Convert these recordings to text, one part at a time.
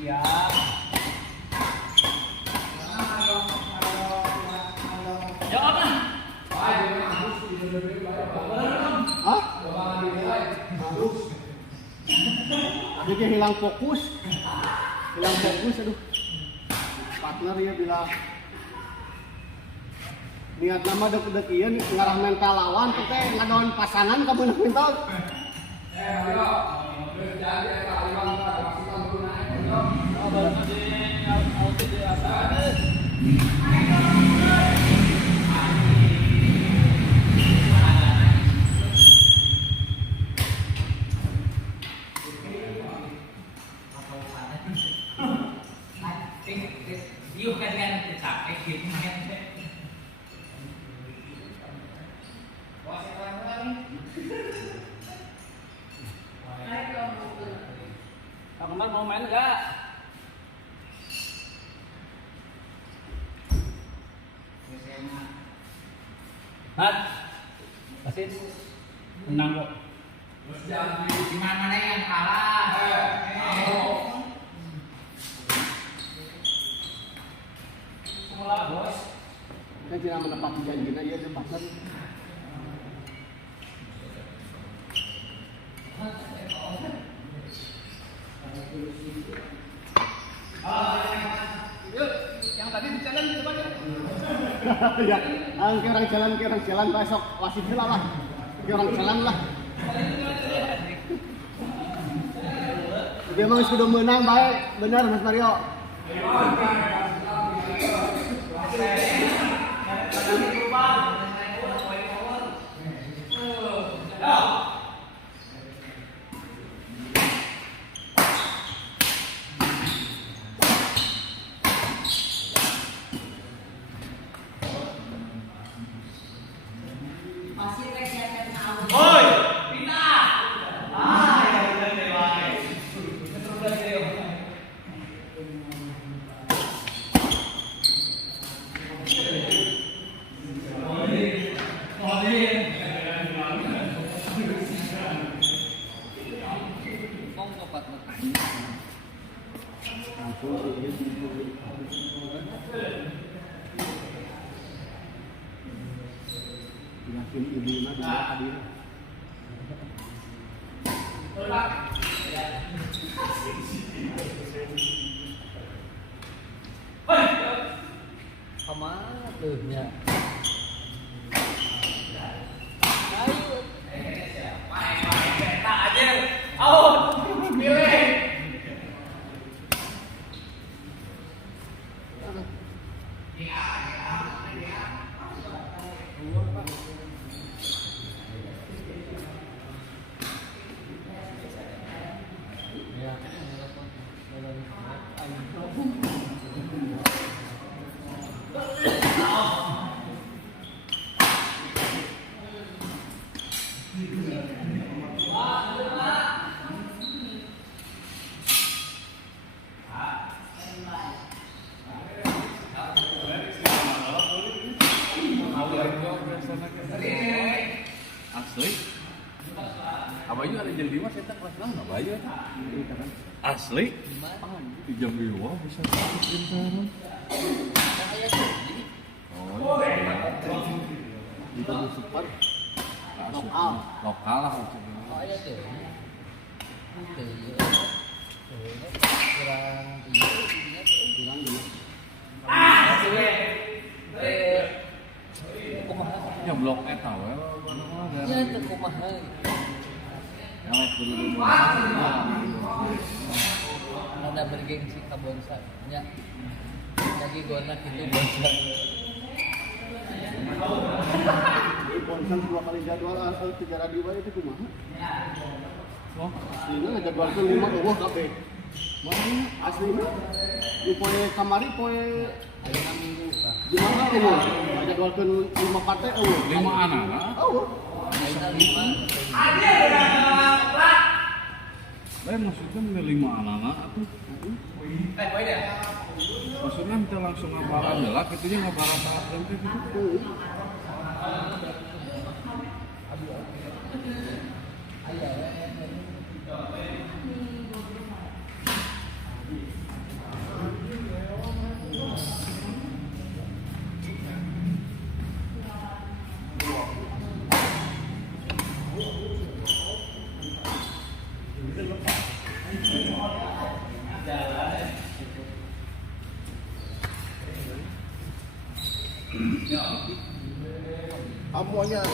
Siap. Jawab kan? Hah? Jadi hilang fokus. Aduh. Partner ya bilang niat nama dek iya nih ngarah mental lawan kita ngadon pasangan kamu nak mental. Yêu cái capek gitu main. Kang Kemar mau main enggak? Hat, kasih menang kok. Gimana yang kalah? Bos, Kan tidak menepati janjinya ya dia partner. yuk, yang tadi di jalan coba ya. Ya, ke orang jalan besok wasit lah. Ke orang jalan lah. Dia memang sudah menang baik, benar Mas Mario. Yakin ibunya bisa hadir. Amat tuhnya. Asli. Abayu ada jam 5 saya kelas 6 enggak bayu eta. Asli. Di jam 2 bisa kirim oh. Itu super Lokal lah. Oh iya tuh. Kurang Ya blok eta we. ya teu kumaha. Ya kudu Ada bergengsi ka bonsa nya. Lagi gona kitu bonsa. Ponsel 2 kali jadwal 3 radio itu kumaha? Oh, Aslinya ngejadwalkeun 5 eueuh kabeh. Mana aslinya? Di poe kamari poe Ayeuna minggu lah. gimana eueuh? Ngajadwalkeun 5 partai eueuh. 5 anak. Eueuh. Ayeuna 5. Lain maksudnya 5 anak tuh. Maksudnya kita langsung ngabaran lah, kitunya ngabaran saat nanti gitu. Kamu aja.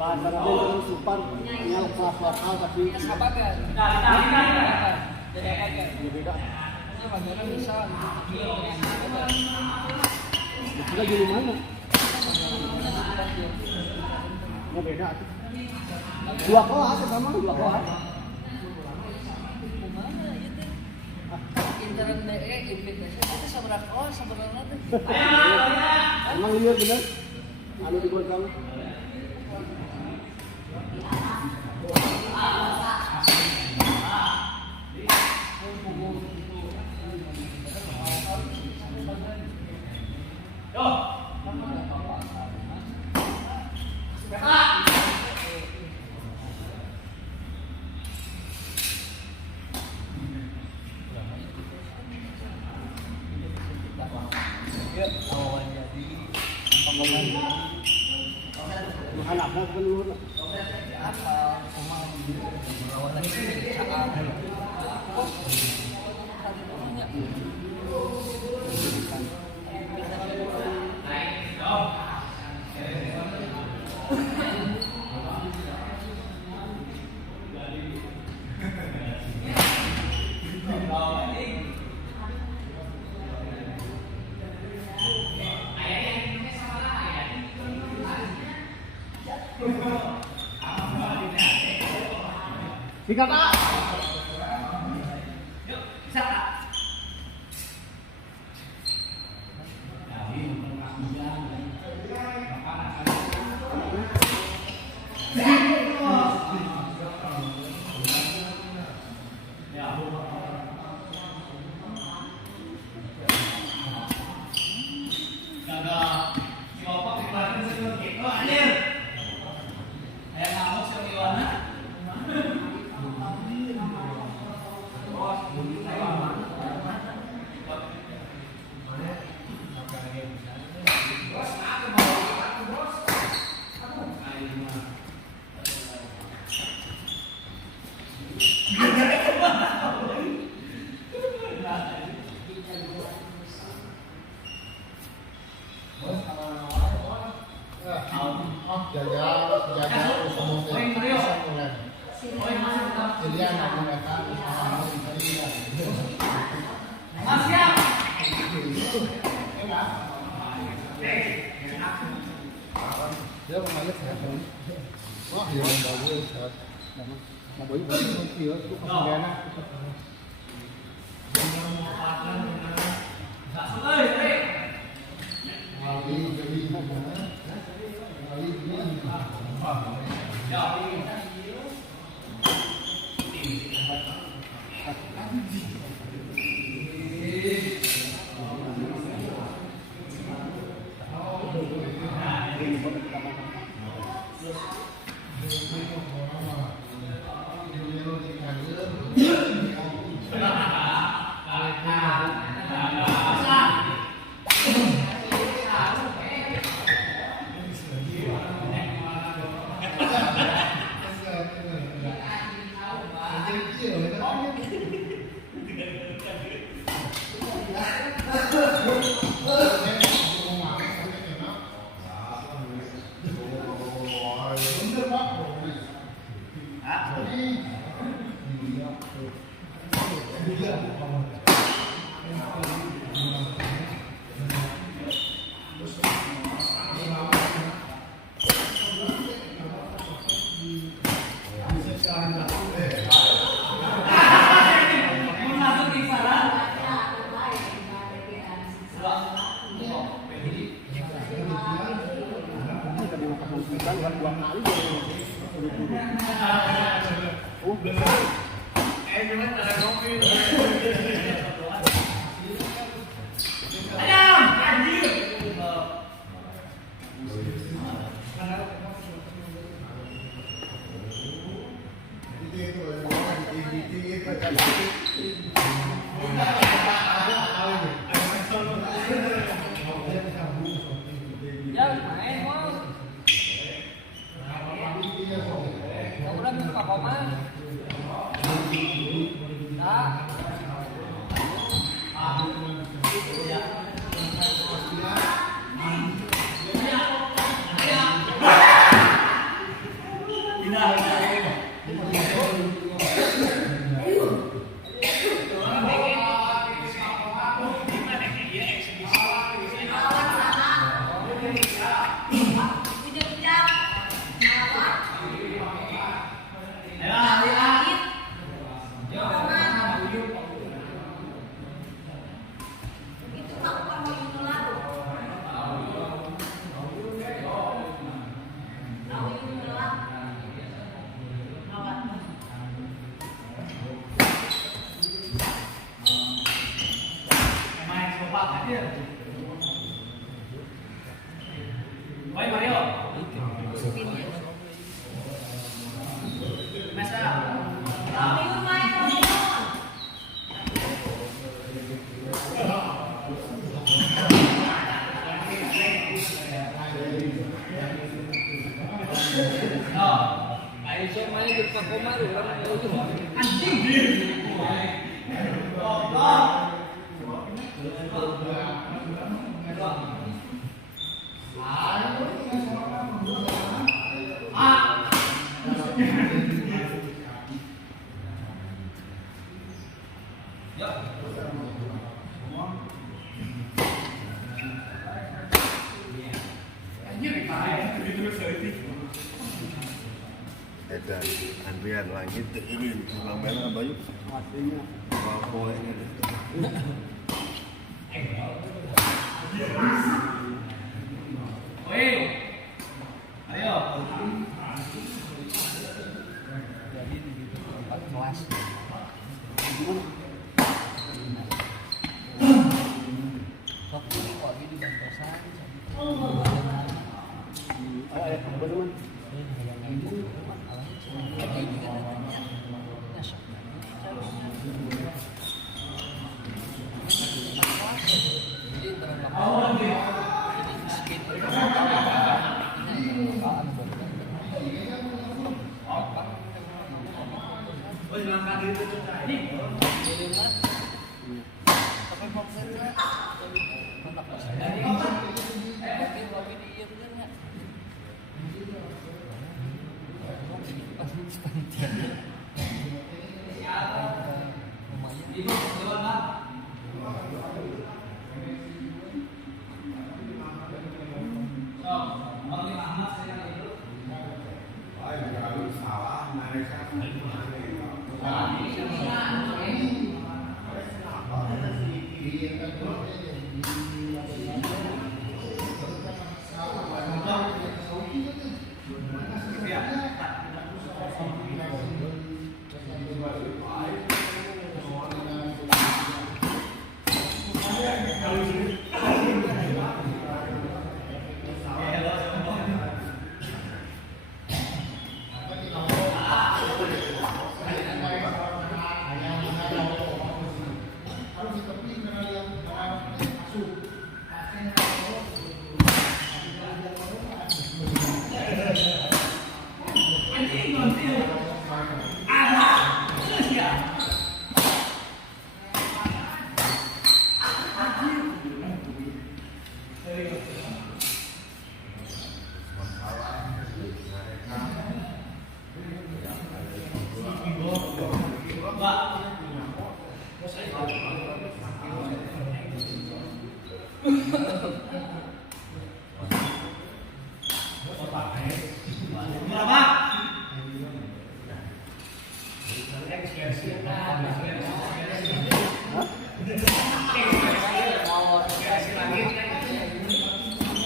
Bandar dulu supan nyal kelas lokal tapi Sahabat kan? Jadi kayak beda. ini bagaimana bisa Kita jadi mana? Ya beda tuh. Dua kelas sama dua kelas. Kumana itu? Intern DE invitation itu seberapa kelas sebenarnya tuh? Emang liar bener? Anu dibuat kamu? Anaknya kan luhur. Apa cuma lawan lagi sih saat Sikat tak? Wah, dia bagus. Mau beli kecil, itu kasih enak. Ya. Pak Komar orang Edan, antrian langit ini Bang Bela Bayu Aslinya. poin ini. kelas. Sok ini kok di bantosan. Ayo, apa teman?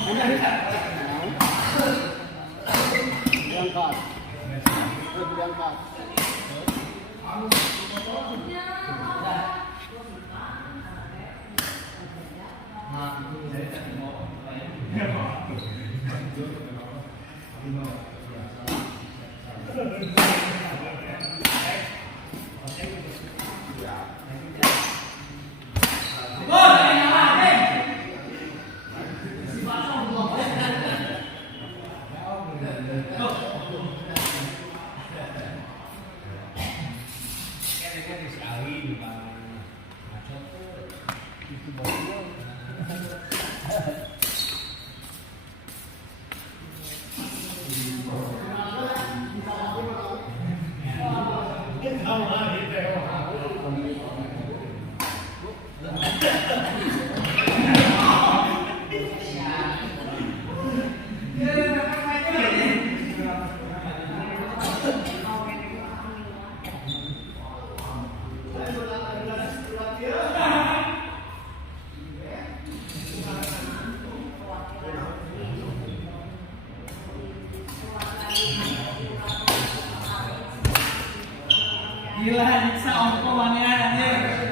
Berangkat. Berangkat. Gila, nyiksa ongko manian anjing.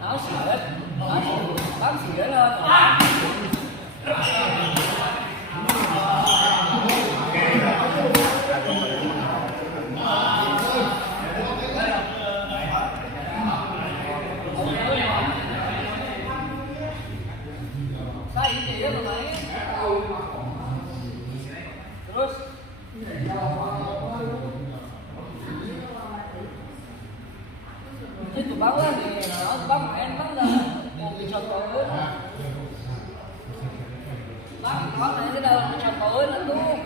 Nó sửa bám sửa lên sai gì đó mà mày terus chứ tụi báo á thì nó báo mẹ nó là một cái sọt tối báo này cái đâu sọt tối nó luôn